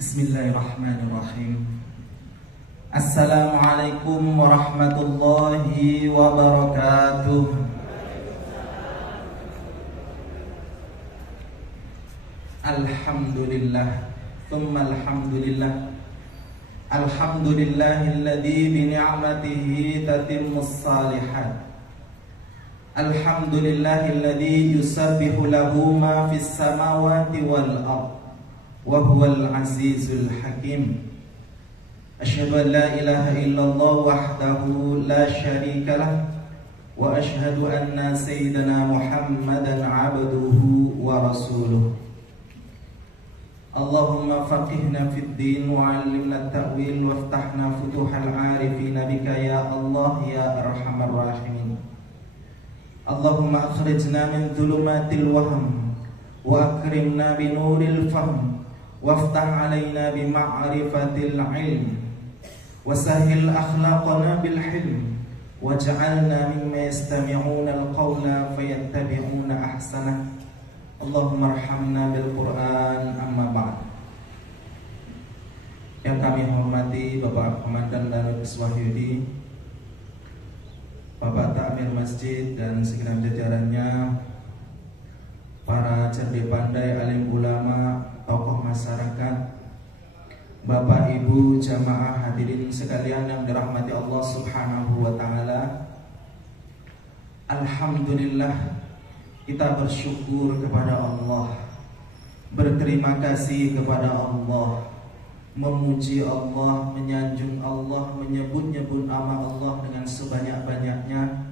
Bismillahirrahmanirrahim. Assalamualaikum warahmatullahi wabarakatuh. Alhamdulillah, thumma alhamdulillah. Alhamdulillahilladzi bi ni'matihi tatimmus shalihat. Alhamdulillahilladzi yusabbihu lahu ma fis samawati wal ardh wa huwal azizul hakim. Asyhadu an la ilaha illallah wahdahu la syarika lah wa asyhadu anna sayyidana Muhammadan abduhu wa rasuluh. Allahumma faqihna fid din wa 'allimna at-ta'wil waftahna futuhal 'arifina bika ya Allah ya arhamar rahimin. Allahumma akhrijna min dhulumatil wahm wa akrimna bi nuril fahm waftah alaina bi ma'rifatil ilm wasahhil akhlaqana bil hilm waj'alna mimma yastami'una al-qawla fayattabi'una ahsanah. Allahumma arhamna bil Qur'an, amma ba'd. Yang kami hormati Bapak Komandan Lanut Wahyudi, Bapak Takmir Masjid dan segenap jajarannya, para cerdik pandai, alim ulama, tokoh masyarakat, Bapak Ibu jamaah hadirin sekalian yang dirahmati Allah Subhanahu wa taala. Alhamdulillah, kita bersyukur kepada Allah, berterima kasih kepada Allah, memuji Allah, menyanjung Allah, menyebut-nyebut nama Allah dengan sebanyak-banyaknya.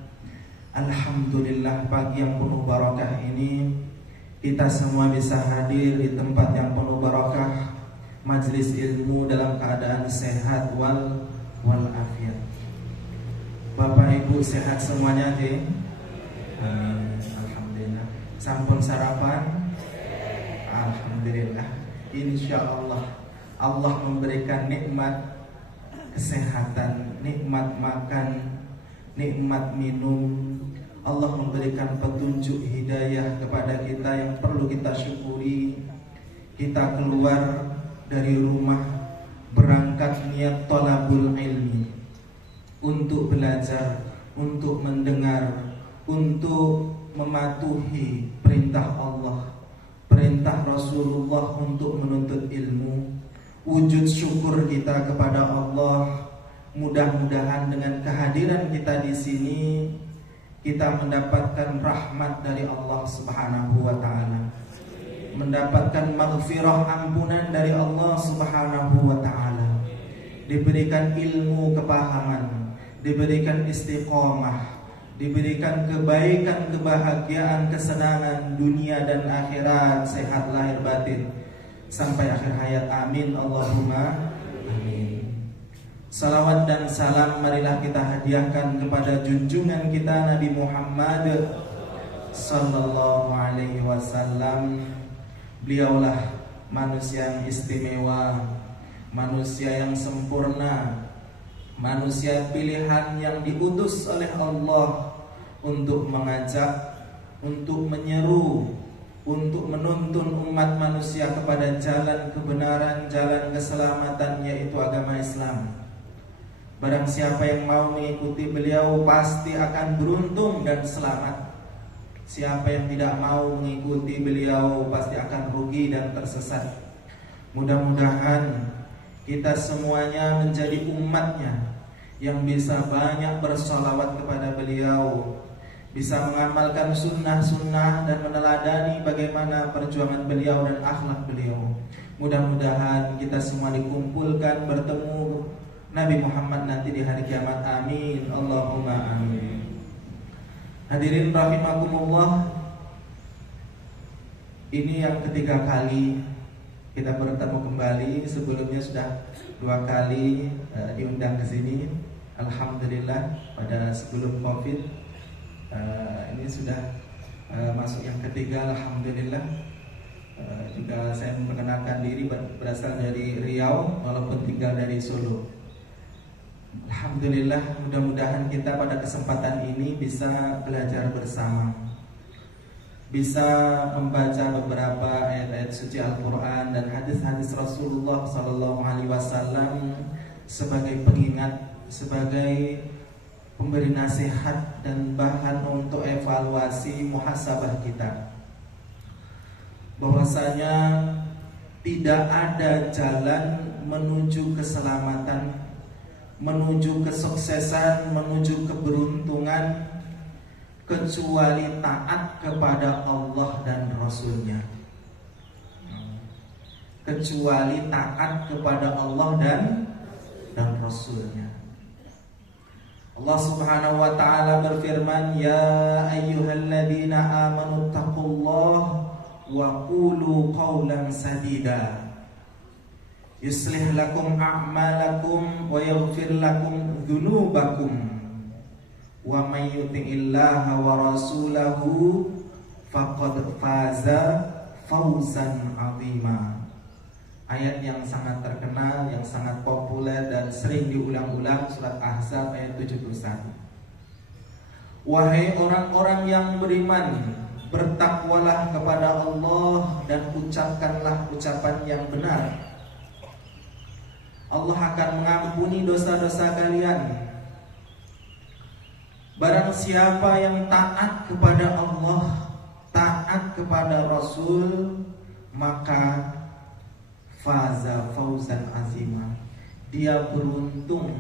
Alhamdulillah, pagi yang penuh barakah ini kita semua bisa hadir di tempat yang penuh barakah, majelis ilmu dalam keadaan sehat walafiat. Bapak Ibu sehat semuanya, Ding? Amin. Alhamdulillah. Sampun sarapan? Alhamdulillah. Insya Allah Allah memberikan nikmat kesehatan, nikmat makan, nikmat minum. Allah memberikan petunjuk hidayah kepada kita yang perlu kita syukuri. Kita keluar dari rumah berangkat niat thalabul ilmi, untuk belajar, untuk mendengar, untuk mematuhi perintah Allah, perintah Rasulullah untuk menuntut ilmu. Wujud syukur kita kepada Allah. Mudah-mudahan dengan kehadiran kita di sini kita mendapatkan rahmat dari Allah Subhanahu wa taala, mendapatkan maghfirah, ampunan dari Allah Subhanahu wa taala, diberikan ilmu kepahaman, diberikan istiqomah, diberikan kebaikan, kebahagiaan, kesenangan dunia dan akhirat, sehat lahir batin sampai akhir hayat. Amin Allahumma amin. Salawat dan salam marilah kita hadiahkan kepada junjungan kita Nabi Muhammad sallallahu alaihi wasallam. Beliaulah manusia yang istimewa, manusia yang sempurna, manusia pilihan yang diutus oleh Allah untuk mengajak, untuk menyeru, untuk menuntun umat manusia kepada jalan kebenaran, jalan keselamatan, yaitu agama Islam. Barang siapa yang mau mengikuti beliau pasti akan beruntung dan selamat. Siapa yang tidak mau mengikuti beliau pasti akan rugi dan tersesat. Mudah-mudahan kita semuanya menjadi umatnya yang bisa banyak bersolawat kepada beliau, bisa mengamalkan sunnah-sunnah dan meneladani bagaimana perjuangan beliau dan akhlak beliau. Mudah-mudahan kita semua dikumpulkan bertemu Nabi Muhammad nanti di hari kiamat. Amin Allahumma amin. Hadirin rahimakumullah, ini yang ketiga kali kita bertemu kembali. Sebelumnya sudah 2 kali diundang ke sini. Alhamdulillah, pada sebelum Covid. Ini sudah masuk yang ketiga, alhamdulillah. Juga saya memperkenalkan diri berasal dari Riau walaupun tinggal dari Solo. Alhamdulillah, mudah-mudahan kita pada kesempatan ini bisa belajar bersama. bisa membaca beberapa ayat-ayat suci Al-Quran dan hadis-hadis Rasulullah SAW sebagai pengingat, sebagai pemberi nasihat dan bahan untuk evaluasi muhasabah kita, bahwasanya tidak ada jalan menuju keselamatan, menuju kesuksesan, menuju keberuntungan kecuali taat kepada Allah dan Rasul-Nya. Kecuali taat kepada Allah dan Rasul-Nya. Allah Subhanahu wa taala berfirman, "Ya ayyuhalladzina amanu taqullaha wa qulu qawlan sadida yuslih lakum a'malakum wa yaghfir lakum dzunubakum wa may yuti'illaha wa rasulahu faqad faza fawzan 'azima." Ayat yang sangat terkenal, yang sangat populer dan sering diulang-ulang, surat Ahzab ayat 71. Wahai orang-orang yang beriman, bertakwalah kepada Allah dan ucapkanlah ucapan yang benar. Allah akan mengampuni dosa-dosa kalian. Barang siapa yang taat kepada Allah, taat kepada Rasul, maka faza fauzan azima, dia beruntung,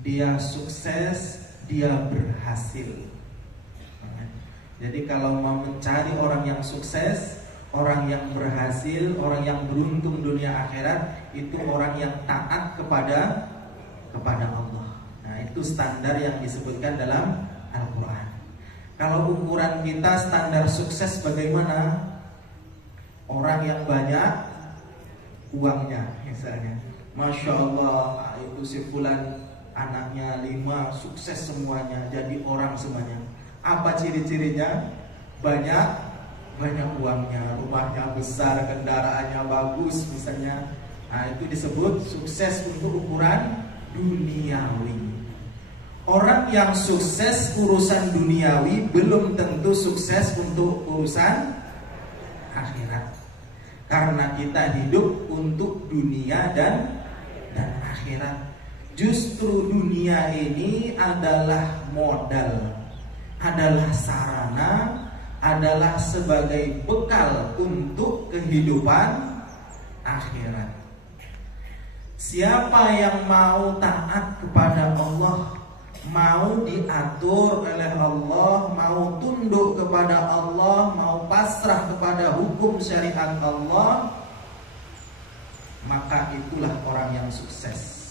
dia sukses, dia berhasil. Jadi kalau mau mencari orang yang sukses, orang yang berhasil, orang yang beruntung dunia akhirat, itu orang yang taat kepada Allah. Nah, itu standar yang disebutkan dalam Al-Quran. Kalau ukuran kita standar sukses bagaimana? Orang yang banyak uangnya misalnya, Masya Allah, itu si fulan anaknya 5, sukses semuanya, jadi orang semuanya. Apa ciri-cirinya? Banyak uangnya, rumahnya besar, kendaraannya bagus misalnya. Nah, itu disebut sukses untuk ukuran duniawi. Orang yang sukses urusan duniawi belum tentu sukses untuk urusan akhirat. Karena kita hidup untuk dunia dan akhirat. Justru dunia ini adalah modal, adalah sarana, adalah sebagai bekal untuk kehidupan akhirat. Siapa yang mau taat kepada Allah, mau diatur oleh Allah, mau tunduk kepada Allah, mau pasrah kepada hukum syariat Allah, maka itulah orang yang sukses.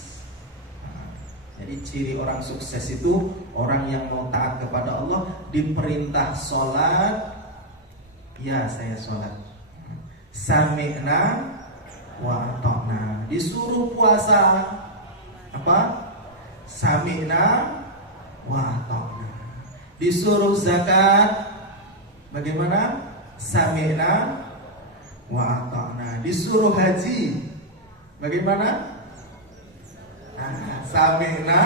Jadi ciri orang sukses itu orang yang mau taat kepada Allah, diperintah sholat, ya saya sholat, sami'na wa ata'na. Disuruh puasa, apa? Sami'na wa ta'na. Disuruh zakat, bagaimana? Sami'na wa ta'na. Disuruh haji, bagaimana? Sami'na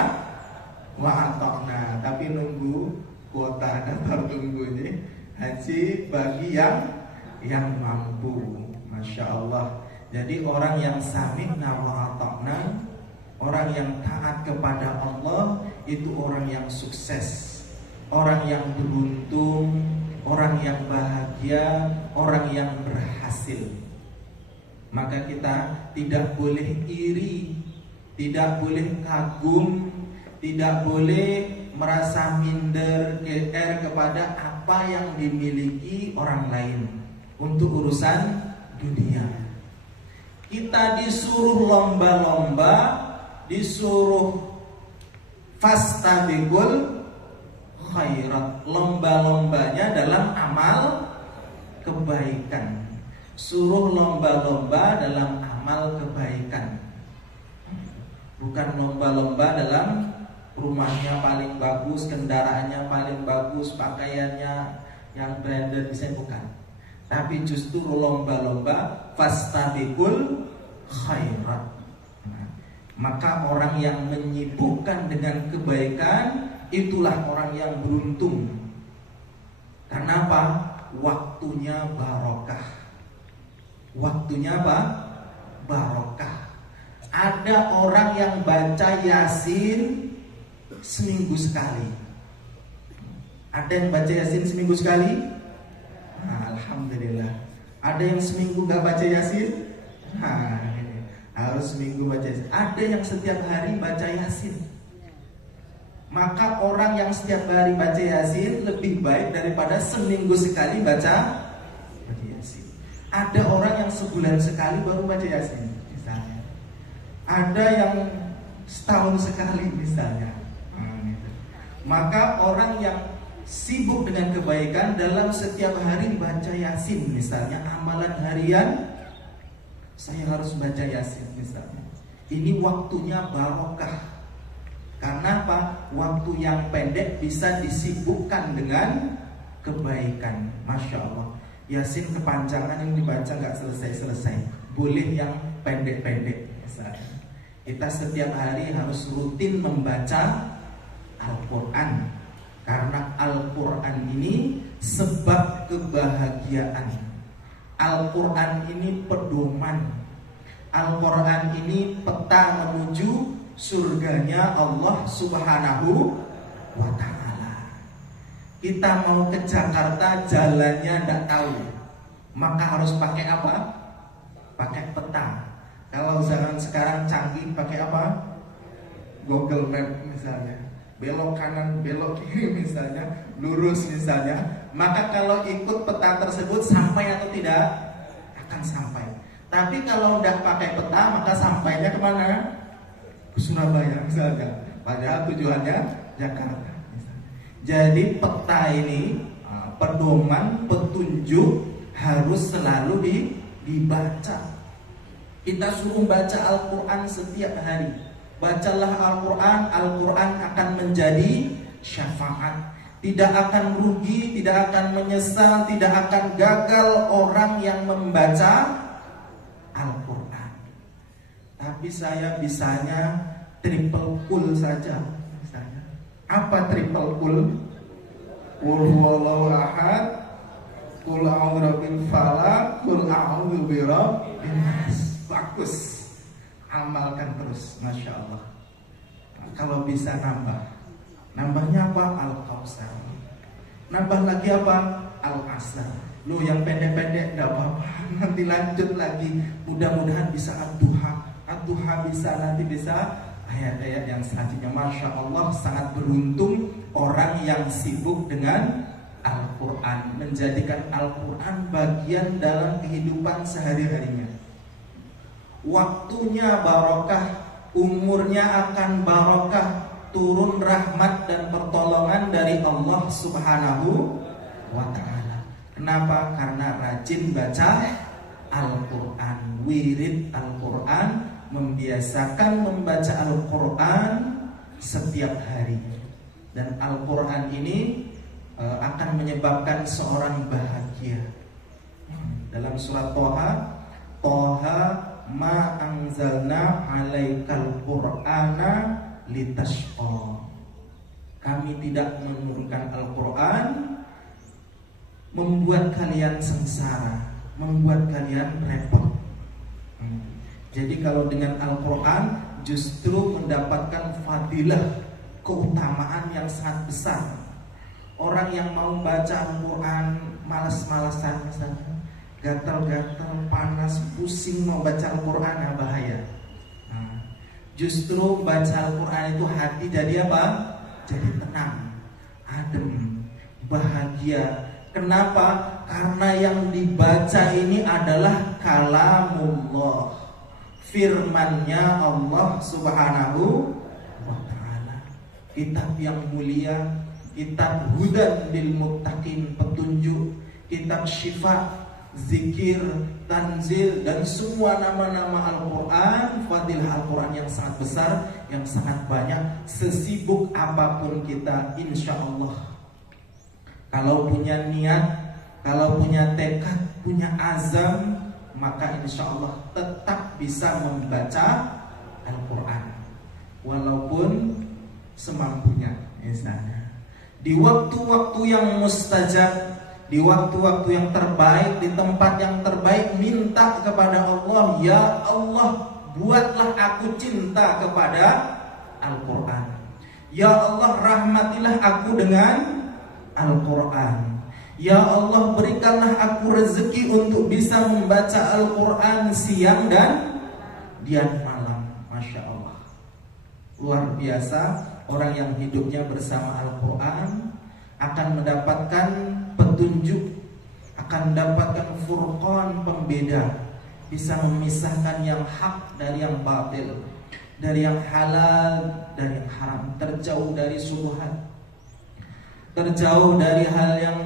wa ta'na. Tapi nunggu kuota daftar tunggu ini haji bagi yang mampu. Masya Allah. Jadi orang yang sami'na wa ta'na, orang yang taat kepada Allah, itu orang yang sukses, orang yang beruntung, orang yang bahagia, orang yang berhasil. Maka kita tidak boleh iri, tidak boleh kagum, tidak boleh merasa minder, GR kepada apa yang dimiliki orang lain untuk urusan dunia. Kita disuruh lomba-lomba, disuruh fastabiqul khairat, lomba-lombanya dalam amal kebaikan. Suruh lomba-lomba dalam amal kebaikan, bukan lomba-lomba dalam rumahnya paling bagus, kendaraannya paling bagus, pakaiannya yang branded, bisa, bukan. Tapi justru lomba-lomba fastabiqul khairat. Maka orang yang menyibukkan dengan kebaikan, itulah orang yang beruntung. Karena apa? Waktu waktunya barokah. Waktunya apa? Barokah. Ada orang yang baca Yasin seminggu sekali. Ada yang baca Yasin seminggu sekali? Nah, alhamdulillah. Ada yang seminggu gak baca Yasin? Nah, harus seminggu baca Yasin. Ada yang setiap hari baca Yasin. Maka orang yang setiap hari baca Yasin lebih baik daripada seminggu sekali baca Yasin. Ada orang yang sebulan sekali baru baca Yasin misalnya. Ada yang setahun sekali misalnya. Maka orang yang sibuk dengan kebaikan dalam setiap hari baca Yasin misalnya, amalan harian saya harus baca Yasin misalnya. Ini waktunya barokah. Karena apa? Waktu yang pendek bisa disibukkan dengan kebaikan. Masya Allah. Yasin kepanjangan yang dibaca gak selesai-selesai. Boleh yang pendek-pendek misalnya. Kita setiap hari harus rutin membaca Al-Quran. Karena Al-Quran ini sebab kebahagiaan. Al-Quran ini pedoman. Al-Quran ini peta menuju surganya Allah Subhanahu wa ta'ala. Kita mau ke Jakarta jalannya tidak tahu, maka harus pakai apa? Pakai peta. Kalau zaman sekarang canggih pakai apa? Google Map misalnya. Belok kanan, belok kiri misalnya, lurus misalnya. Maka kalau ikut peta tersebut sampai atau tidak? Akan sampai. Tapi kalau tidak pakai peta maka sampainya kemana? Ke Surabaya misalnya. Padahal tujuannya Jakarta misalnya. Jadi peta ini pedoman, petunjuk harus selalu dibaca. Kita suruh baca Al-Quran setiap hari. Bacalah Al-Quran, Al-Quran akan menjadi syafaat. Tidak akan rugi, tidak akan menyesal, tidak akan gagal orang yang membaca Al-Quran. Tapi saya bisanya triple cool saja misalnya. Apa triple cool? Qul huwallahu ahad, qul a'udzu birabbil falaq, qul a'udzu birabbin nas. Bagus. Amalkan terus, Masya Allah. Nah, kalau bisa nambahnya apa? Al-Kautsar. Nambah lagi apa? Al-Asr. Loh yang pendek-pendek tidak apa-apa, nanti lanjut lagi. Mudah-mudahan bisa Ad-Duha. Ad-Duha bisa, nanti bisa ayat-ayat yang selanjutnya. Masya Allah, sangat beruntung orang yang sibuk dengan Al-Quran, menjadikan Al-Quran bagian dalam kehidupan sehari-harinya. Waktunya barokah, umurnya akan barokah, turun rahmat dan pertolongan dari Allah Subhanahu wa ta'ala. Kenapa? Karena rajin baca Al-Quran, wirid Al-Quran, membiasakan membaca Al-Quran setiap hari. Dan Al-Quran ini akan menyebabkan seorang bahagia. Dalam surat Toha ma anzalna alaikal qur'ana litashqa. Kami tidak menurunkan Al-Quran membuat kalian sengsara, membuat kalian repot. Jadi kalau dengan Al-Quran justru mendapatkan fadilah, keutamaan yang sangat besar. Orang yang mau baca Al-Quran malas-malasan misalnya, gatal-gatal, panas, pusing mau baca Al-Quran, bahaya. Justru baca Al-Quran itu hati jadi apa? Jadi tenang, adem, bahagia. Kenapa? Karena yang dibaca ini adalah kalamullah, firmannya Allah Subhanahu wa ta'ala. Kitab yang mulia, kitab hudan lil muttaqin, petunjuk, kitab syifa, zikir, tanzil, dan semua nama-nama Al-Quran, fadilah Al-Quran yang sangat besar, yang sangat banyak. Sesibuk apapun kita, insya Allah, kalau punya niat, kalau punya tekad, punya azam, maka insya Allah tetap bisa membaca Al-Quran, walaupun semampunya. Misalnya di waktu-waktu yang mustajab, di waktu-waktu yang terbaik, di tempat yang terbaik, minta kepada Allah, ya Allah, buatlah aku cinta kepada Al-Quran. Ya Allah, rahmatilah aku dengan Al-Quran. Ya Allah, berikanlah aku rezeki untuk bisa membaca Al-Quran siang dan malam. Masya Allah, luar biasa. Orang yang hidupnya bersama Al-Quran akan mendapatkan petunjuk, akan mendapatkan furqan, pembeda, bisa memisahkan yang hak dari yang batil, dari yang halal dari yang haram, terjauh dari syubhat, terjauh dari hal yang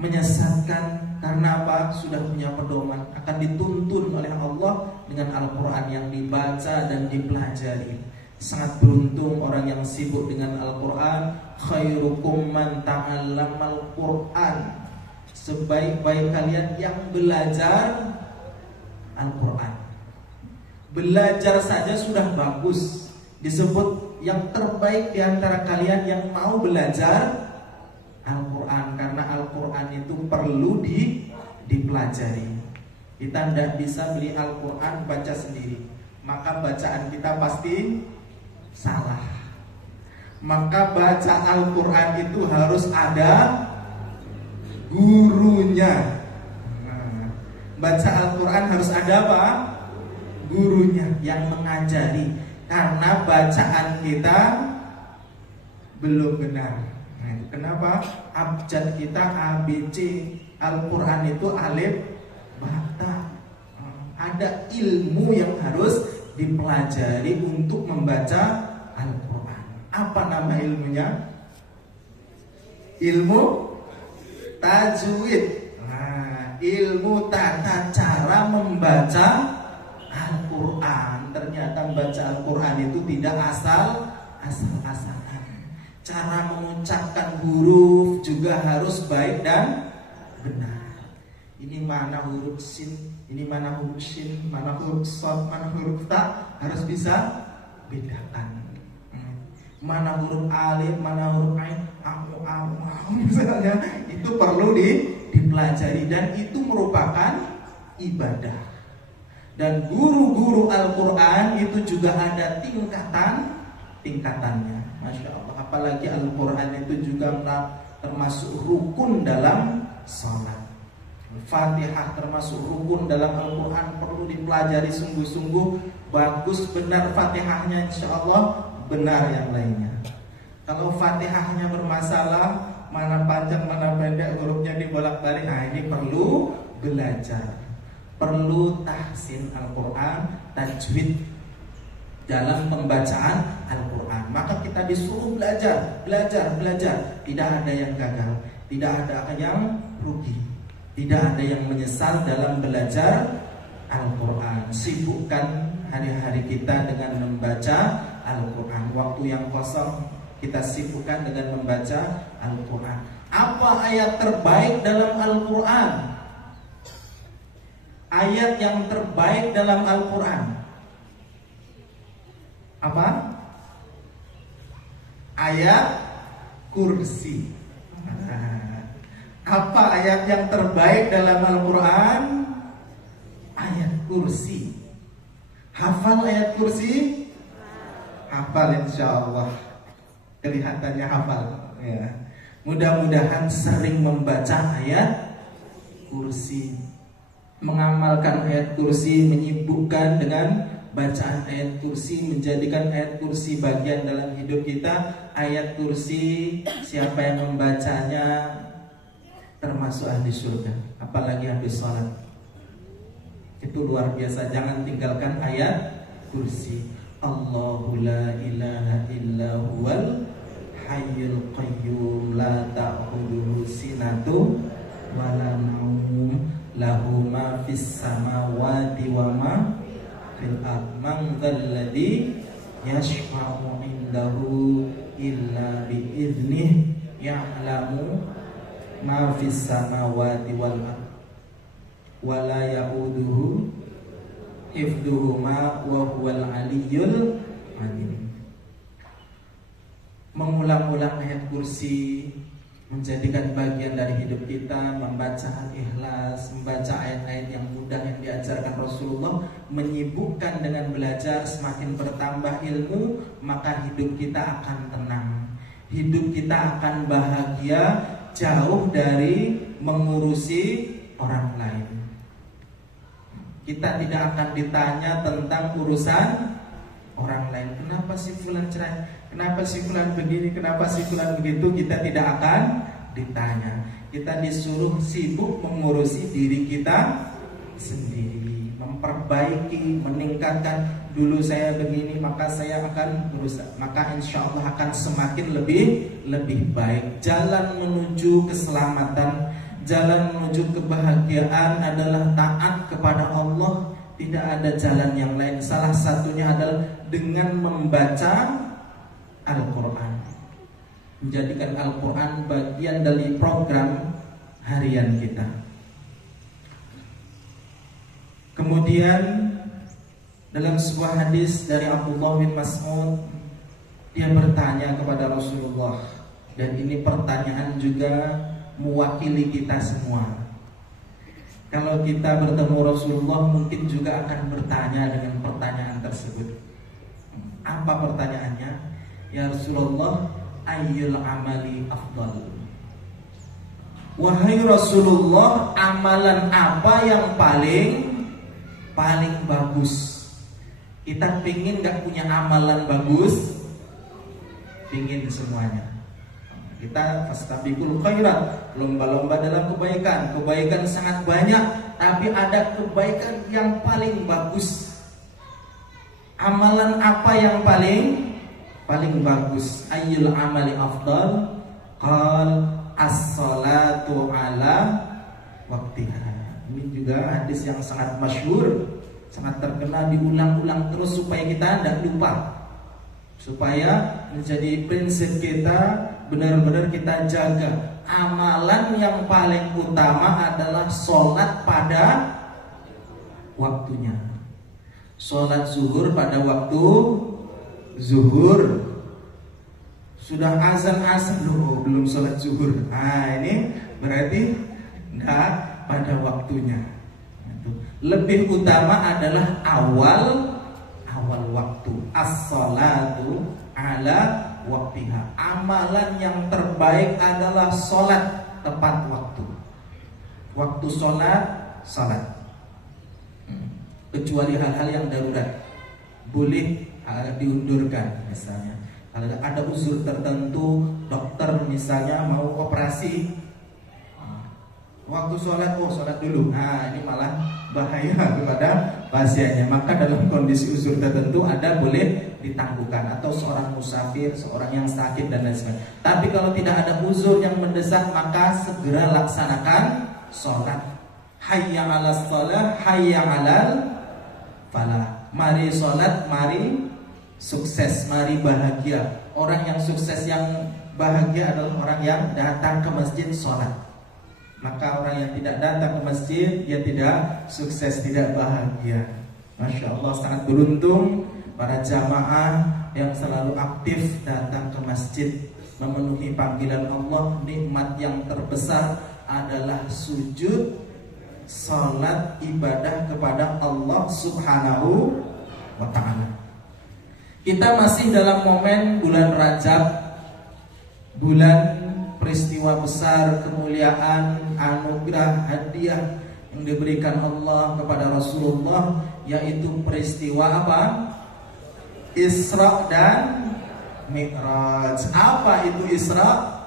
menyesatkan. Karena apa? Sudah punya pedoman, akan dituntun oleh Allah dengan Al-Quran yang dibaca dan dipelajari. Sangat beruntung orang yang sibuk dengan Al-Quran. Khairukum man ta'allamal Quran. Sebaik-baik kalian yang belajar Al-Quran. Belajar saja sudah bagus, disebut yang terbaik di antara kalian yang mau belajar Al-Quran. Karena Al-Quran itu perlu dipelajari. Kita tidak bisa beli Al-Quran baca sendiri, maka bacaan kita pasti salah. Maka baca Al-Quran itu harus ada gurunya. Baca Al-Quran harus ada apa? Gurunya yang mengajari. Karena bacaan kita belum benar. Kenapa? Abjad kita ABC, Al-Quran itu alif bata. Ada ilmu yang harus dipelajari untuk membaca Al-Quran. Apa nama ilmunya? Ilmu tajwid. Ilmu tata cara membaca Al-Quran. Ternyata membaca Al-Quran itu tidak asal-asalan. Cara mengucapkan huruf juga harus baik dan benar. Ini mana huruf sin, ini mana huruf shin, mana huruf shad, mana huruf ta, harus bisa bedakan. Mana huruf alif, mana huruf ain, misalnya, itu perlu dipelajari dan itu merupakan ibadah. Dan guru-guru Al-Quran itu juga ada tingkatannya. Masya Allah. Apalagi Al-Quran itu juga termasuk rukun dalam sholat. Fatihah termasuk rukun dalam Al-Quran, perlu dipelajari sungguh-sungguh. Bagus benar Fatihahnya, insya Allah benar yang lainnya. Kalau Fatihahnya bermasalah, mana panjang mana pendek, hurufnya dibolak-balik, nah ini perlu belajar. Perlu tahsin Al-Quran, tajwid dalam pembacaan Al-Quran. Maka kita disuruh belajar. Tidak ada yang gagal, tidak ada yang rugi, tidak ada yang menyesal dalam belajar Al-Quran. Sibukkan hari-hari kita dengan membaca Al-Quran. Waktu yang kosong kita sibukkan dengan membaca Al-Quran. Apa ayat terbaik dalam Al-Quran? Ayat yang terbaik dalam Al-Quran apa? Ayat kursi. Apa ayat yang terbaik dalam Al-Quran? Ayat kursi. Hafal ayat kursi? Hafal insya Allah. Kelihatannya hafal ya. Mudah-mudahan sering membaca ayat kursi, mengamalkan ayat kursi, menyibukkan dengan bacaan ayat kursi, menjadikan ayat kursi bagian dalam hidup kita. Ayat kursi, siapa yang membacanya termasuk ahli surga, apalagi habis sholat. Itu luar biasa. Jangan tinggalkan ayat kursi. Allahu la ilaha illa huwal hayyul qayyum la ta'khudhuhu sinatun wa la naum lahu ma fis samawati wa ma fil ardh man dzalladzi yashfa'u indahu illa bi idznihi ya'lamu ma fis samawati wal ardh wa la ya'uduhu hifdhuhuma wa huwal aliyyul azim. Mengulang-ulang ayat kursi menjadikan bagian dari hidup kita, membaca Al-Ikhlas, membaca ayat-ayat yang mudah yang diajarkan Rasulullah, menyibukkan dengan belajar, semakin bertambah ilmu, maka hidup kita akan tenang, hidup kita akan bahagia, jauh dari mengurusi orang lain. Kita tidak akan ditanya tentang urusan orang lain. Kenapa si fulan cerai? Kenapa si fulan begini? Kenapa si fulan begitu? Kita tidak akan ditanya. Kita disuruh sibuk mengurusi diri kita sendiri, memperbaiki, meningkatkan. Dulu saya begini, maka saya akan berusaha, maka insya Allah akan semakin lebih baik. Jalan menuju keselamatan, jalan menuju kebahagiaan adalah taat kepada Allah. Tidak ada jalan yang lain. Salah satunya adalah dengan membaca Al-Quran, menjadikan Al-Quran bagian dari program harian kita. Kemudian dalam sebuah hadis dari Abdullah bin Mas'ud, dia bertanya kepada Rasulullah, dan ini pertanyaan juga mewakili kita semua. Kalau kita bertemu Rasulullah mungkin juga akan bertanya dengan pertanyaan tersebut. Apa pertanyaannya? Ya Rasulullah, ayyul amali afdal? Wahai Rasulullah, amalan apa yang paling bagus? Kita pingin gak punya amalan bagus? Pingin semuanya. Kita fastabiqul khairat, lomba-lomba dalam kebaikan. Kebaikan sangat banyak, tapi ada kebaikan yang paling bagus. Amalan apa yang paling bagus? Ayyul amali afdal? Qal as-salatu ala waqtiha. Ini juga hadis yang sangat masyhur, sangat terkenal, diulang-ulang terus supaya kita tidak lupa, supaya menjadi prinsip kita, benar-benar kita jaga. Amalan yang paling utama adalah sholat pada waktunya. Sholat zuhur pada waktu zuhur. Sudah azan loh, belum sholat zuhur. Nah ini berarti enggak pada waktunya. Lebih utama adalah awal waktu. As-salatu ala waktiha. Amalan yang terbaik adalah sholat tepat waktu. Waktu sholat. Kecuali hal-hal yang darurat, boleh diundurkan. Misalnya kalau ada uzur tertentu, dokter misalnya mau operasi, waktu sholat dulu. Nah ini malah bahaya kepada pasiennya. Maka dalam kondisi uzur tertentu ada boleh ditangguhkan, atau seorang musafir, seorang yang sakit dan lain sebagainya. Tapi kalau tidak ada uzur yang mendesak, maka segera laksanakan sholat. Hayya 'alas shalah, hayya 'alal falah. Mari sholat, mari sukses, mari bahagia. Orang yang sukses, yang bahagia adalah orang yang datang ke masjid sholat. Maka orang yang tidak datang ke masjid, dia tidak sukses, tidak bahagia. Masya Allah, sangat beruntung para jamaah yang selalu aktif datang ke masjid, memenuhi panggilan Allah. Nikmat yang terbesar adalah sujud, salat, ibadah kepada Allah Subhanahu wa ta'ala. Kita masih dalam momen bulan Rajab, bulan peristiwa besar, kemuliaan, anugerah, hadiah yang diberikan Allah kepada Rasulullah, yaitu peristiwa apa? Isra dan Mi'raj. Apa itu Isra?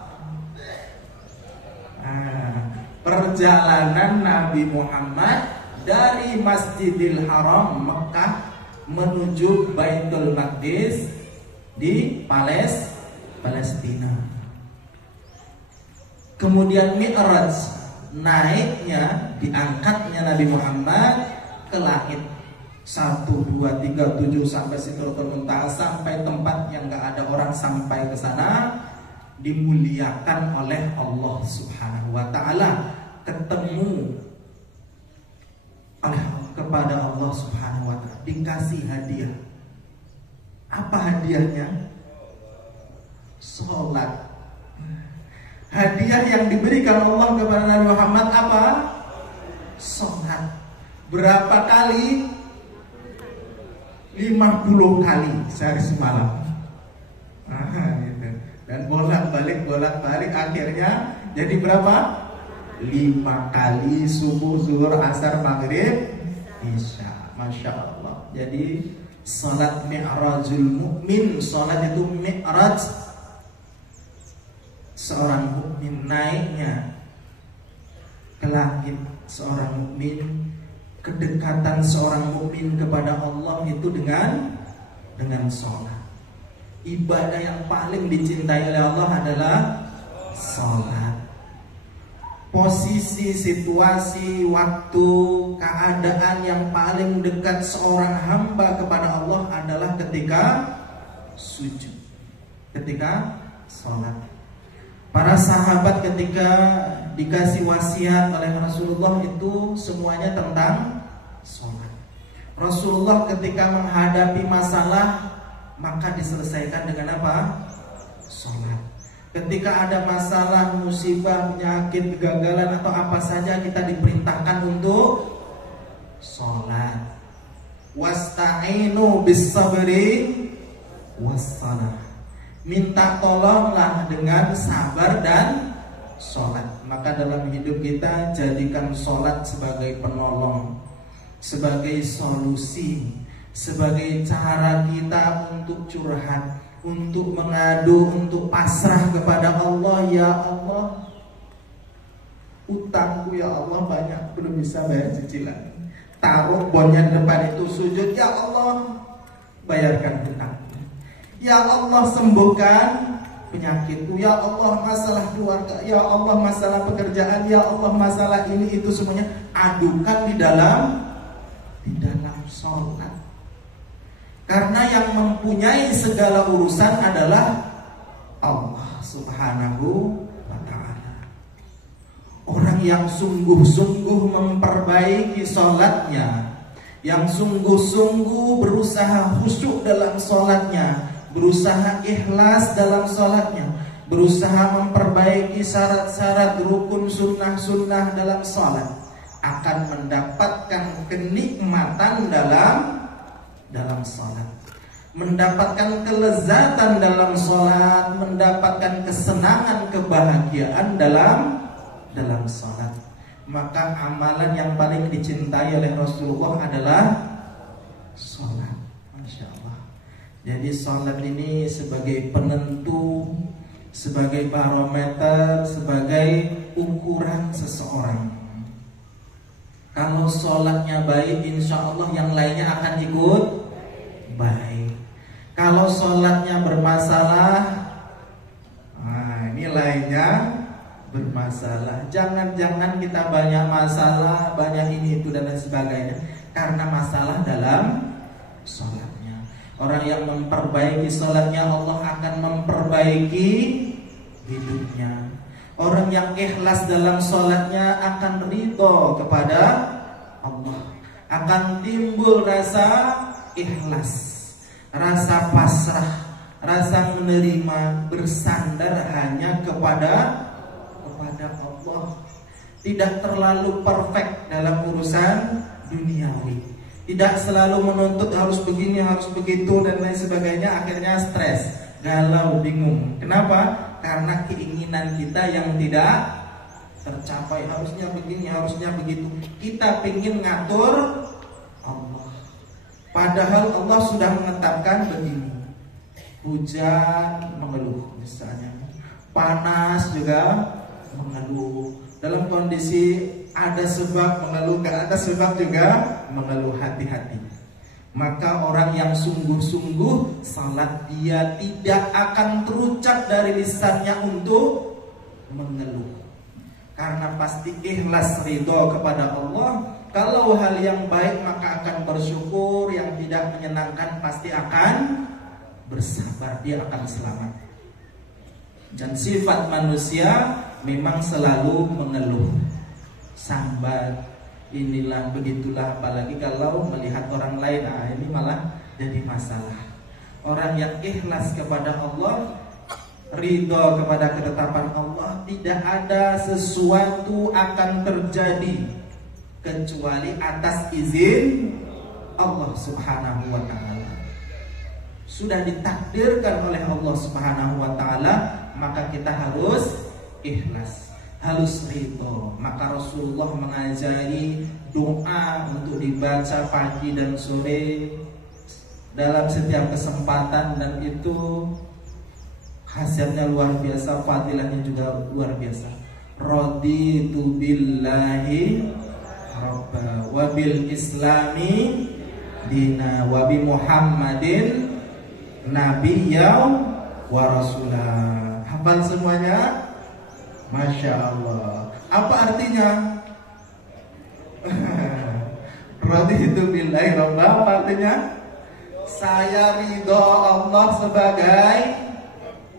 Perjalanan Nabi Muhammad dari Masjidil Haram Mekah menuju Baitul Maqdis di Palestina. Kemudian Mi'raj, naiknya, diangkatnya Nabi Muhammad ke langit 1, 2, 3, 7 sampai Sidratul Muntaha, sampai tempat yang gak ada orang sampai ke sana, dimuliakan oleh Allah Subhanahu wa ta'ala, ketemu kepada Allah Subhanahu wa ta'ala, dikasih hadiah. Apa hadiahnya? Sholat. Hadiah yang diberikan Allah kepada Nabi Muhammad apa? Sholat. Berapa kali? 50 kali sehari semalam. Gitu. Dan bolak-balik akhirnya jadi berapa? 5 kali subuh, zuhur, asar, maghrib, isya. Masya Allah. Jadi salat mi'rajul mukmin, salat itu mi'raj seorang mukmin, naiknya ke langit seorang mukmin, kedekatan seorang mukmin kepada Allah itu dengan salat. Ibadah yang paling dicintai oleh Allah adalah salat. Posisi, situasi, waktu, keadaan yang paling dekat seorang hamba kepada Allah adalah ketika sujud, ketika sholat. Para sahabat ketika dikasih wasiat oleh Rasulullah itu semuanya tentang sholat. Rasulullah ketika menghadapi masalah maka diselesaikan dengan apa? Sholat. Ketika ada masalah, musibah, penyakit, kegagalan atau apa saja, kita diperintahkan untuk sholat. Wasta'inu bis-sabri was-shalah. Minta tolonglah dengan sabar dan sholat. Maka dalam hidup kita jadikan sholat sebagai penolong, sebagai solusi, sebagai cara kita untuk curhat, untuk mengadu, untuk pasrah kepada Allah. Ya Allah, utangku ya Allah banyak, belum bisa bayar cicilan. Taruh bonnya di depan itu, sujud, ya Allah bayarkan utangku. Ya Allah sembuhkan penyakitku. Ya Allah masalah keluarga, ya Allah masalah pekerjaan, ya Allah masalah ini itu semuanya adukan di dalam sholat. Karena yang mempunyai segala urusan adalah Allah Subhanahu wa ta'ala. Orang yang sungguh-sungguh memperbaiki sholatnya, yang sungguh-sungguh berusaha khusyuk dalam sholatnya, berusaha ikhlas dalam sholatnya, berusaha memperbaiki syarat-syarat rukun sunnah-sunnah dalam sholat, akan mendapatkan kenikmatan dalam sholat, mendapatkan kelezatan dalam sholat, mendapatkan kesenangan, kebahagiaan dalam sholat. Maka amalan yang paling dicintai oleh Rasulullah adalah sholat. Masya Allah. Jadi sholat ini sebagai penentu, sebagai barometer, sebagai ukuran seseorang. Kalau sholatnya baik, insya Allah yang lainnya akan ikut baik. Kalau sholatnya bermasalah, ini lainnya bermasalah. Jangan-jangan kita banyak masalah, banyak ini itu dan lain sebagainya, karena masalah dalam sholatnya. Orang yang memperbaiki sholatnya, Allah akan memperbaiki hidupnya. Orang yang ikhlas dalam sholatnya akan ridho kepada Allah, akan timbul rasa ikhlas, rasa pasrah, rasa menerima, bersandar hanya kepada Allah. Tidak terlalu perfect dalam urusan duniawi, tidak selalu menuntut harus begini, harus begitu dan lain sebagainya. Akhirnya stres, galau, bingung. Kenapa? Karena keinginan kita yang tidak tercapai, harusnya begini, harusnya begitu. Kita ingin ngatur Allah, padahal Allah sudah menetapkan begini. Hujan mengeluh misalnya, panas juga mengeluh. Dalam kondisi ada sebab mengeluh, gak ada sebab juga mengeluh. Hati-hati. Maka orang yang sungguh-sungguh salat, dia tidak akan terucap dari lisannya untuk mengeluh, karena pasti ikhlas ridho kepada Allah. Kalau hal yang baik maka akan bersyukur, yang tidak menyenangkan pasti akan bersabar, dia akan selamat. Dan sifat manusia memang selalu mengeluh, sambat, inilah begitulah. Apalagi kalau melihat orang lain, ini malah jadi masalah. Orang yang ikhlas kepada Allah ridho kepada ketetapan Allah, tidak ada sesuatu akan terjadi kecuali atas izin Allah Subhanahu wa taala. Sudah ditakdirkan oleh Allah Subhanahu wa taala, maka kita harus ikhlas, harus ridho. Maka Rasulullah mengajari doa untuk dibaca pagi dan sore dalam setiap kesempatan, dan itu khasiatnya luar biasa, fadilahnya juga luar biasa. Raditu billahi rabba wa bil islami dina wa bi Muhammadin nabiyya wa rasulah. Hafal semuanya? Masya Allah. Apa artinya? Raditu billahi rabba, apa artinya? Saya ridho Allah sebagai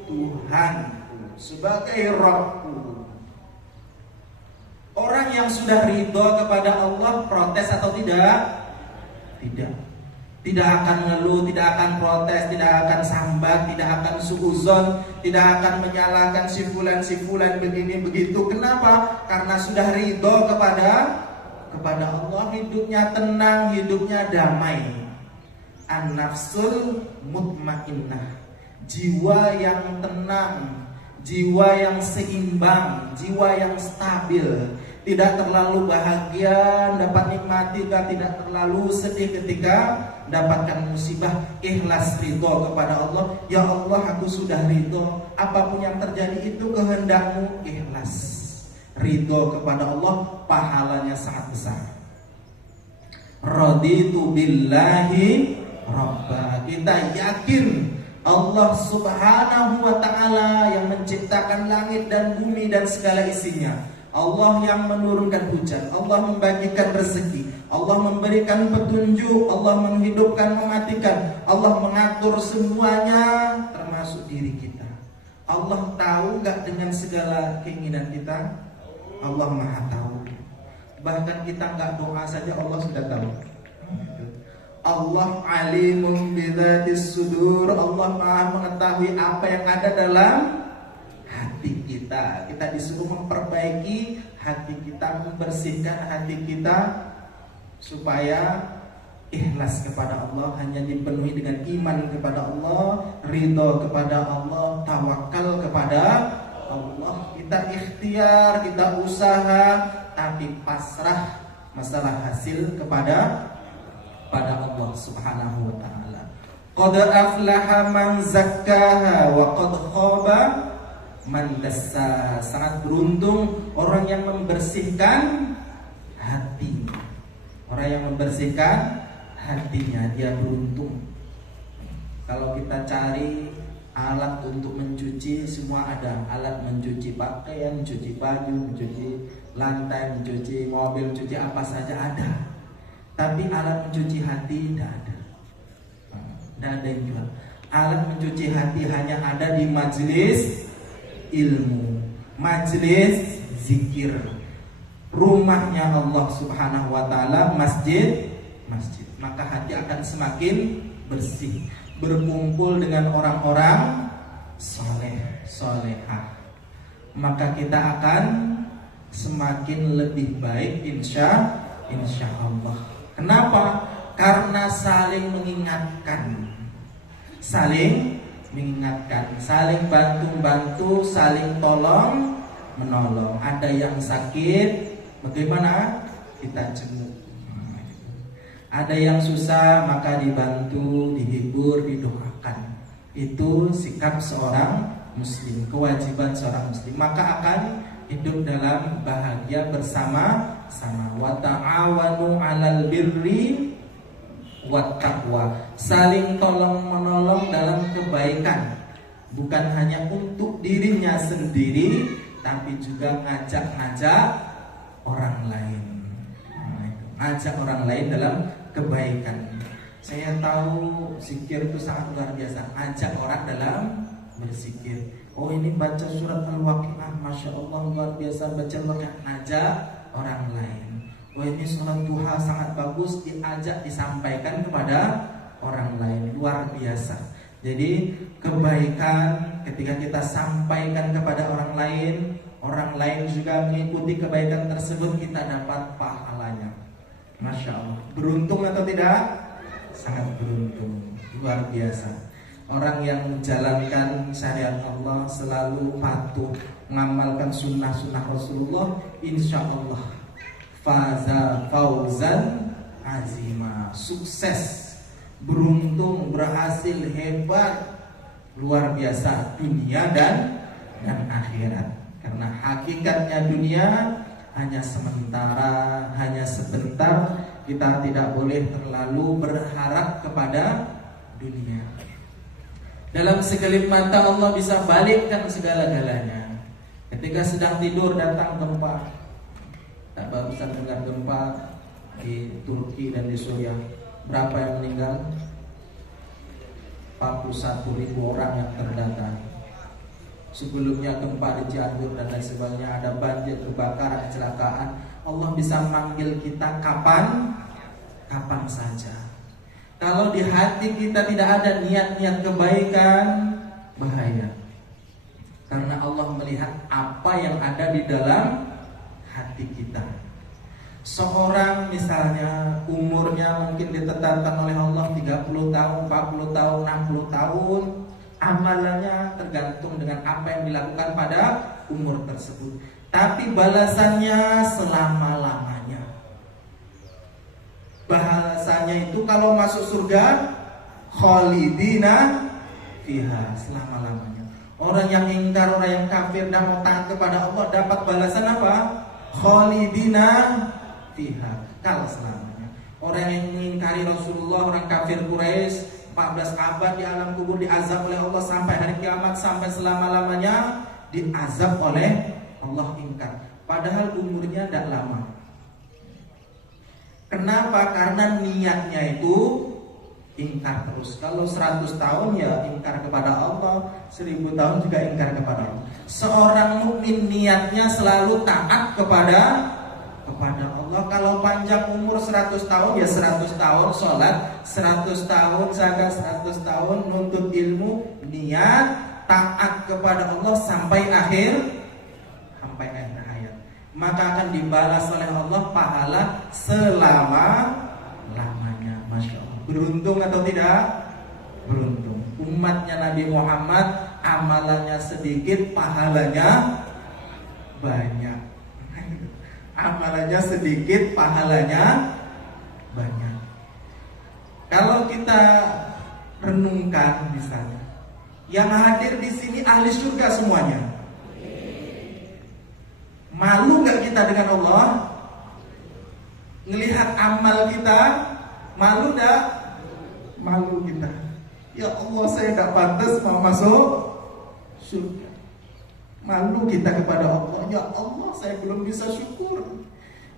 Tuhanku, sebagai Rabbku. Orang yang sudah ridho kepada Allah protes atau tidak? Tidak. Tidak akan ngeluh, tidak akan protes, tidak akan sambat, tidak akan suuzon, tidak akan menyalahkan si fulan begini begitu. Kenapa? Karena sudah ridho kepada Allah, hidupnya tenang, hidupnya damai. An-nafsul mutmainnah, jiwa yang tenang, jiwa yang seimbang, jiwa yang stabil, tidak terlalu bahagia dapat nikmati, tidak terlalu sedih ketika mendapatkan musibah. Ikhlas ridho kepada Allah. Ya Allah, aku sudah ridho, apapun yang terjadi itu kehendakmu. Ikhlas ridho kepada Allah, pahalanya sangat besar. Raditu billahi rabba, kita yakin Allah Subhanahu wa ta'ala yang menciptakan langit dan bumi dan segala isinya, Allah yang menurunkan hujan, Allah membagikan rezeki, Allah memberikan petunjuk, Allah menghidupkan, mematikan, Allah mengatur semuanya termasuk diri kita. Allah tahu gak dengan segala keinginan kita? Allah Maha tahu. Bahkan kita gak doa saja Allah sudah tahu. Allah alimun bidzatis sudur, Allah Maha mengetahui apa yang ada dalam hati kita. Kita disuruh memperbaiki hati kita, membersihkan hati kita supaya ikhlas kepada Allah, hanya dipenuhi dengan iman kepada Allah, ridho kepada Allah, tawakal kepada Allah. Kita ikhtiar, kita usaha, tapi pasrah masalah hasil kepada Allah Subhanahu wa ta'ala. Qad aflaha man zakkaha wa qad khaba man dassaha. Sangat beruntung orang yang membersihkan hati. Orang yang membersihkan hatinya, dia beruntung. Kalau kita cari alat untuk mencuci, semua ada. Alat mencuci pakaian, mencuci baju, mencuci lantai, mencuci mobil, mencuci apa saja ada. Tapi alat mencuci hati tidak ada. Tidak ada yang jual. Alat mencuci hati hanya ada di majelis ilmu, majelis zikir, rumahnya Allah Subhanahu wa ta'ala, masjid. Maka hati akan semakin bersih, berkumpul dengan orang-orang solehah. Maka kita akan semakin lebih baik insya Allah. Kenapa? Karena saling mengingatkan, saling bantu-bantu, saling tolong menolong. Ada yang sakit, bagaimana? Kita jenguk. Ada yang susah, maka dibantu, dihibur, didoakan. Itu sikap seorang muslim, kewajiban seorang muslim. Maka akan hidup dalam bahagia bersama-sama. Wa ta'awanu 'alal birri wat taqwa. Saling tolong menolong dalam kebaikan, bukan hanya untuk dirinya sendiri, tapi juga ngajak orang lain. Ngajak orang lain dalam kebaikan. Saya tahu zikir itu sangat luar biasa. Ngajak orang dalam berzikir. Oh, ini baca surat Al-Waqiah, Masya Allah luar biasa. Baca ngajak orang lain. Oh, ini sholat duha sangat bagus, diajak, disampaikan kepada orang lain, luar biasa. Jadi kebaikan ketika kita sampaikan kepada orang lain juga mengikuti kebaikan tersebut, kita dapat pahalanya. Masya Allah. Beruntung atau tidak? Sangat beruntung. Luar biasa. Orang yang menjalankan syariat Allah, selalu patuh mengamalkan sunnah-sunnah Rasulullah, insya Allah faza fauzan azima, sukses, beruntung, berhasil, hebat, luar biasa dunia dan akhirat. Karena hakikatnya dunia hanya sementara, hanya sebentar. Kita tidak boleh terlalu berharap kepada dunia. Dalam sekelip mata Allah bisa balikkan segala-galanya. Ketika sedang tidur datang gempa. Tak barusan dengar gempa di Turki dan di Suriah. Berapa yang meninggal? 41.000 orang yang terdata. Sebelumnya gempa di Cianjur dan lain sebagainya, ada banjir, kebakaran, kecelakaan. Allah bisa manggil kita kapan saja. Kalau di hati kita tidak ada niat-niat kebaikan, bahaya. Karena Allah melihat apa yang ada di dalam hati kita. Seorang misalnya umurnya mungkin ditetapkan oleh Allah 30 tahun, 40 tahun, 60 tahun, amalannya tergantung dengan apa yang dilakukan pada umur tersebut. Tapi balasannya selama-lamanya. Bahasanya itu kalau masuk surga, khalidina fiha, selama-lamanya. Orang yang ingkar, orang yang kafir dan mau taat kepada Allah dapat balasan apa? Khalidina fiha, kal selamanya. Orang yang mengingkari Rasulullah, orang kafir Quraisy 14 abad di alam kubur diazab oleh Allah sampai hari kiamat, sampai selama-lamanya diazab oleh Allah, ingkar. Padahal umurnya tidak lama. Kenapa? Karena niatnya itu ingkar terus. Kalau 100 tahun ya ingkar kepada Allah, 1000 tahun juga ingkar kepada Allah. Seorang mukmin niatnya selalu taat kepada Allah. Kalau panjang umur 100 tahun ya 100 tahun sholat, 100 tahun zakat, 100 tahun nuntut ilmu, niat taat kepada Allah sampai akhir hayat. Maka akan dibalas oleh Allah pahala selama-lamanya. Masya Allah. Beruntung atau tidak? Beruntung. Umatnya Nabi Muhammad amalannya sedikit, pahalanya banyak. Amalannya sedikit, pahalanya banyak. Kalau kita renungkan misalnya, yang hadir di sini ahli surga semuanya. Malu nggak kita dengan Allah? Ngelihat amal kita, malu nggak? Malu kita. Ya Allah, saya nggak pantas mau masuk surga. Malu kita kepada Allah. Ya Allah, saya belum bisa syukur.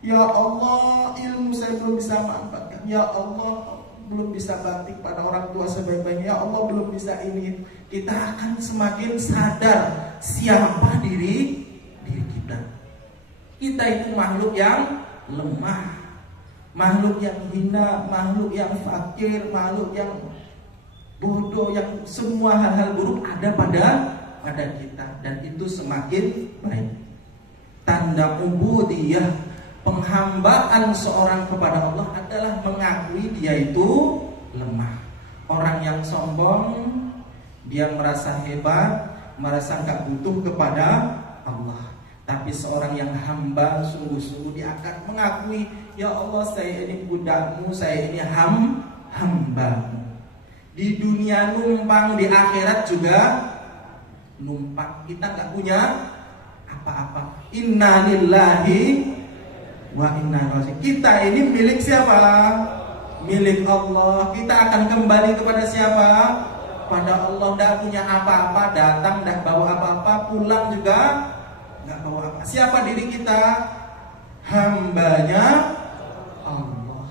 Ya Allah, ilmu saya belum bisa manfaatkan. Ya Allah, belum bisa bakti pada orang tua sebaik-baiknya. Ya Allah, belum bisa ini. Kita akan semakin sadar siapa diri kita. Kita itu makhluk yang lemah, makhluk yang hina, makhluk yang fakir, makhluk yang bodoh, yang semua hal-hal buruk ada pada kita, dan itu semakin baik. Tanda ubudiyah, penghambaan seorang kepada Allah adalah mengakui dia itu lemah. Orang yang sombong, dia merasa hebat, merasa gak butuh kepada Allah. Tapi seorang yang hamba sungguh-sungguh, dia akan mengakui, ya Allah, saya ini budakmu, saya ini hambamu. Di dunia numpang, di akhirat juga numpang. Kita gak punya apa-apa. Inna lillahi wa inna ilaihi raji'un. Kita ini milik siapa? Milik Allah. Kita akan kembali kepada siapa? Pada Allah. Tidak punya apa-apa, datang tidak bawa apa-apa, pulang juga nggak bawa apa. Siapa diri kita? Hambanya Allah.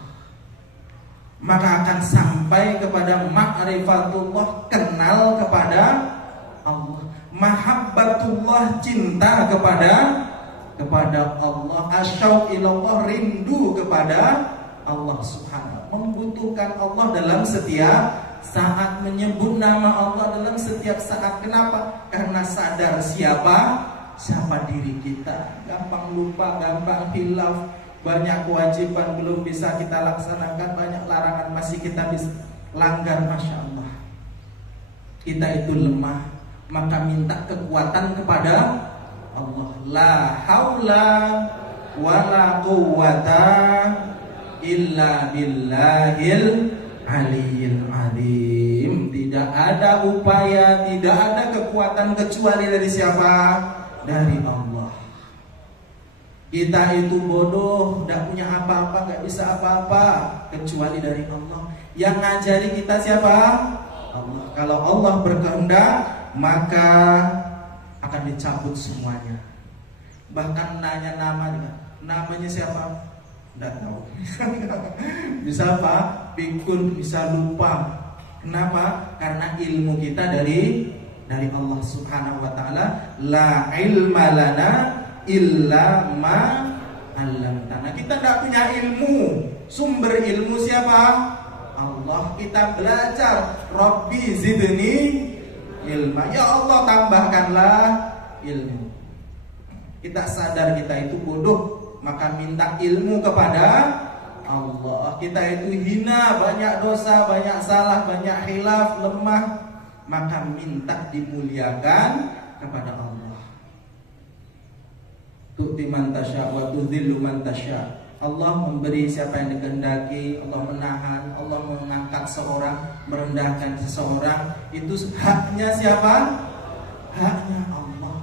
Maka akan sampai kepada ma'rifatullah, kenal kepada Allah. Mahabbatullah, cinta kepada Allah. Asyauq ilallah, rindu kepada Allah subhanahu. Membutuhkan Allah dalam setiap saat menyebut nama Allah dalam setiap saat. Kenapa? Karena sadar siapa diri kita. Gampang lupa, gampang hilaf, banyak kewajiban belum bisa kita laksanakan, banyak larangan masih kita bisa langgar. Masya Allah, kita itu lemah, maka minta kekuatan kepada Allah. La haula wala quwwata illa billahil aliyil azim. Tidak ada upaya, tidak ada kekuatan kecuali dari siapa? Dari Allah. Kita itu bodoh, tidak punya apa-apa, nggak bisa apa-apa kecuali dari Allah. Yang ngajari kita siapa? Allah. Kalau Allah berkehendak, maka akan dicabut semuanya. Bahkan nanya namanya siapa? Tidak tahu. Bisa apa? Pikun, bisa lupa. Kenapa? Karena ilmu kita dari Allah Subhanahu wa taala. La ilma lana illa ma 'allamtana. Kita tidak punya ilmu. Sumber ilmu siapa? Allah. Kita belajar. Rabbi zidni ilma. Ya Allah, tambahkanlah ilmu. Kita sadar kita itu bodoh, maka minta ilmu kepada Allah. Kita itu hina, banyak dosa, banyak salah, banyak khilaf, lemah, maka minta dimuliakan kepada Allah. Tu'ti man tasya wa tudzillu man tasya. Allah memberi siapa yang dikehendaki, Allah menahan, Allah mengangkat seorang, merendahkan seseorang. Itu haknya siapa? Haknya Allah.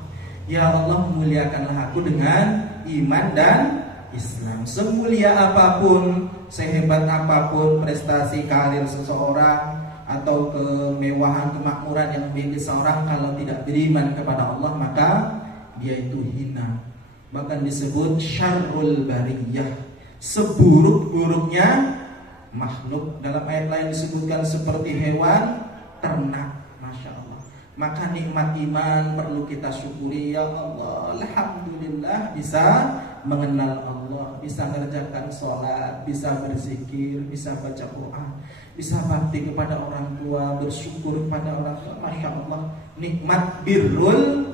Ya Allah, muliakanlah aku dengan iman dan Islam. Semulia apapun, sehebat apapun prestasi karir seseorang atau kemewahan, kemakmuran yang dimiliki seseorang, kalau tidak beriman kepada Allah, maka dia itu hina. Bahkan disebut syarrul bariyah, seburuk-buruknya makhluk. Dalam ayat lain disebutkan seperti hewan ternak. Masya Allah. Maka nikmat iman perlu kita syukuri. Ya Allah, alhamdulillah bisa mengenal Allah, bisa mengerjakan sholat, bisa berzikir, bisa baca Quran, bisa bakti kepada orang tua, bersyukur kepada orang tua. Masya Allah, nikmat birrul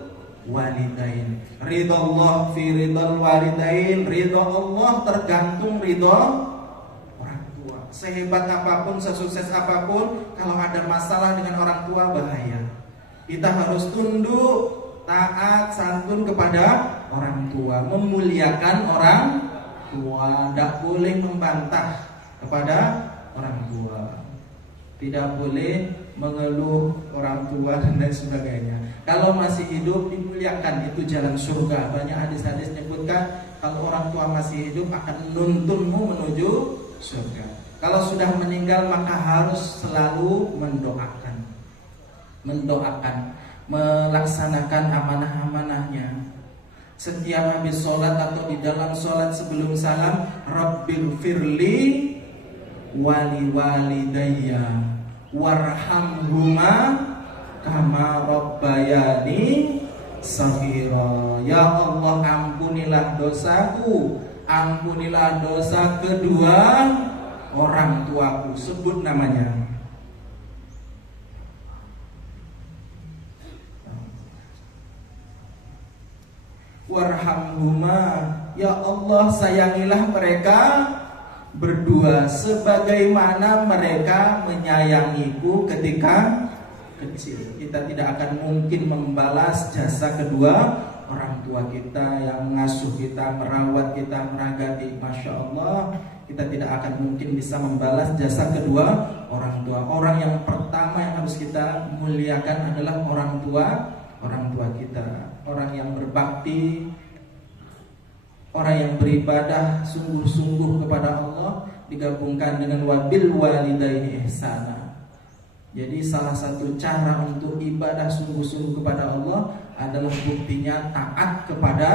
walidain. Ridha Allah fi ridhal walidain. Ridha Allah tergantung ridha orang tua. Sehebat apapun, sesukses apapun, kalau ada masalah dengan orang tua, bahaya. Kita harus tunduk, taat, santun kepada orang tua, memuliakan orang tua. Tidak boleh membantah kepada orang tua, tidak boleh mengeluh orang tua dan lain sebagainya. Kalau masih hidup, dimuliakan, itu jalan surga. Banyak hadis-hadis menyebutkan kalau orang tua masih hidup akan nuntunmu menuju surga. Kalau sudah meninggal, maka harus selalu mendoakan, melaksanakan amanah-amanahnya. Setiap habis sholat atau di dalam sholat sebelum salam, Rabbil firli wali walidayya warhamhuma kama rabbayani saghira. Ya Allah, ampunilah dosaku, ampunilah dosa kedua orang tuaku. Sebut namanya. Warhamhuma, ya Allah, sayangilah mereka berdua sebagaimana mereka menyayangiku ketika kecil. Kita tidak akan mungkin membalas jasa kedua orang tua kita yang mengasuh kita, merawat kita, meragati. Masya Allah, kita tidak akan mungkin bisa membalas jasa kedua orang tua. Orang yang pertama yang harus kita muliakan adalah orang tua kita. Orang yang berbakti, orang yang beribadah sungguh-sungguh kepada Allah, digabungkan dengan wabil walidaini ihsana. Jadi salah satu cara untuk ibadah sungguh-sungguh kepada Allah adalah buktinya taat kepada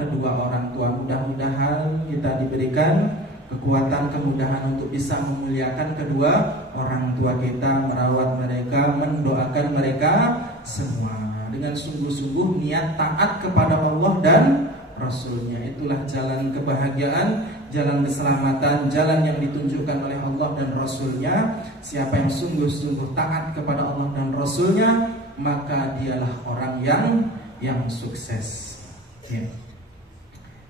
kedua orang tua. Mudah-mudahan kita diberikan kekuatan, kemudahan untuk bisa memuliakan kedua orang tua kita, merawat mereka, mendoakan mereka semua dengan sungguh-sungguh niat taat kepada Allah dan Rasulnya. Itulah jalan kebahagiaan, jalan keselamatan, jalan yang ditunjukkan oleh Allah dan Rasulnya. Siapa yang sungguh-sungguh taat kepada Allah dan Rasulnya, maka dialah orang yang sukses. Ya.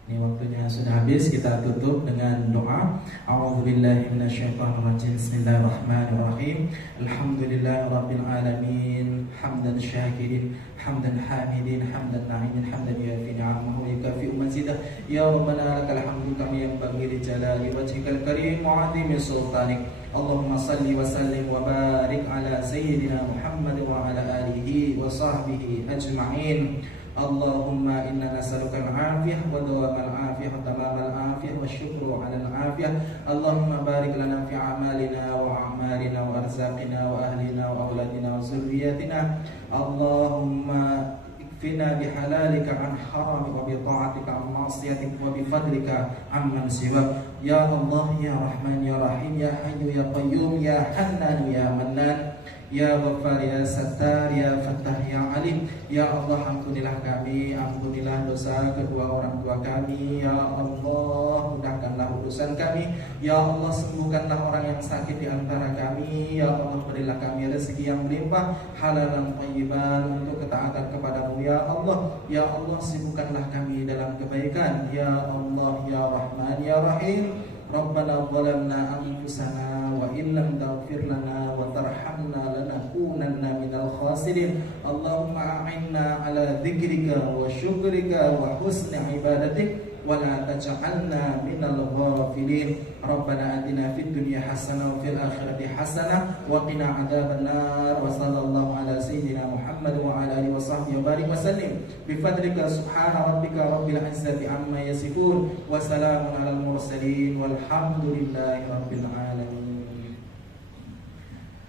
Ini waktunya sudah habis, kita tutup dengan doa. A'udzubillahi minasyaitonirrajim. Bismillahirrahmanirrahim. Alhamdulillahirabbil alamin. Hamdan syakirin, hamdan hamidin, hamdan na'imin, hamdan yafi ni'amahu wa yukafi'u mazidah. Ya Rabbana lakal hamdu kama yanbaghi li jalali wajhikal karim wa 'azimi sultanik. Allahumma salli wa sallim wa barik ala sayyidina Muhammad wa ala alihi wa sahbihi ajma'in. Allahumma inna nas'aluka al-'afiyah wa dawamal 'afiyah wa tamamal 'afiyah wa syukru 'alal 'afiyah. Allahumma barik lana fi a'malina wa a'malina wa arzaqina wa ahlina wa auladina wa zurriyyatina. Allahumma ikfina bihalalika an haramika wa bi ta'atika an ma'siyatik wa bi fadlika amman siwak. Ya Allah, ya Rahman, ya Rahim, ya Hayyu, ya Qayyum, ya Hannan, ya Mannan, ya Ghaffar, ya Sattar, ya Fattah, ya Alim. Ya Allah, ampunilah kami, ampunilah dosa kedua orang tua kami. Ya Allah, mudahkanlah urusan kami. Ya Allah, sembuhkanlah orang yang sakit di antara kami. Ya Allah, berilah kami rezeki yang melimpah, halalan thayyiban untuk ketaatan kepadamu. Ya Allah, ya Allah, sibukkanlah kami dalam kebaikan. Ya Allah, ya Rahman, ya Rahim. Rabbana zalamna anfusana wa illam taghfir lana wa tarhamna lanakunanna minal khasirin. Allahumma a'inna ala dzikrika wa syukrika wa husni ibadatik wa la taj'alna minal ghafilin. Rabbana atina fid dunya hasanah wa fil akhirati hasanah wa qina adzabannar. Wa sallallahu ala sayyidina Muhammad wa ala alihi wa sahbihi wa barik wa sallim. Bi fadlika subhana rabbika rabbil izzati amma yasifun wa salamun alal mursalin walhamdulillahi rabbil alamin.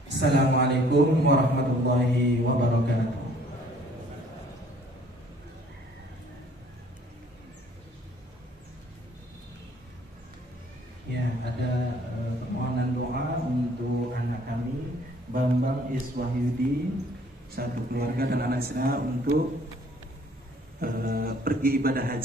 Assalamualaikum warahmatullahi wabarakatuh. Ya, ada permohonan doa untuk anak kami Bambang Iswahyudi, satu keluarga dan anak istrinya untuk pergi ibadah haji.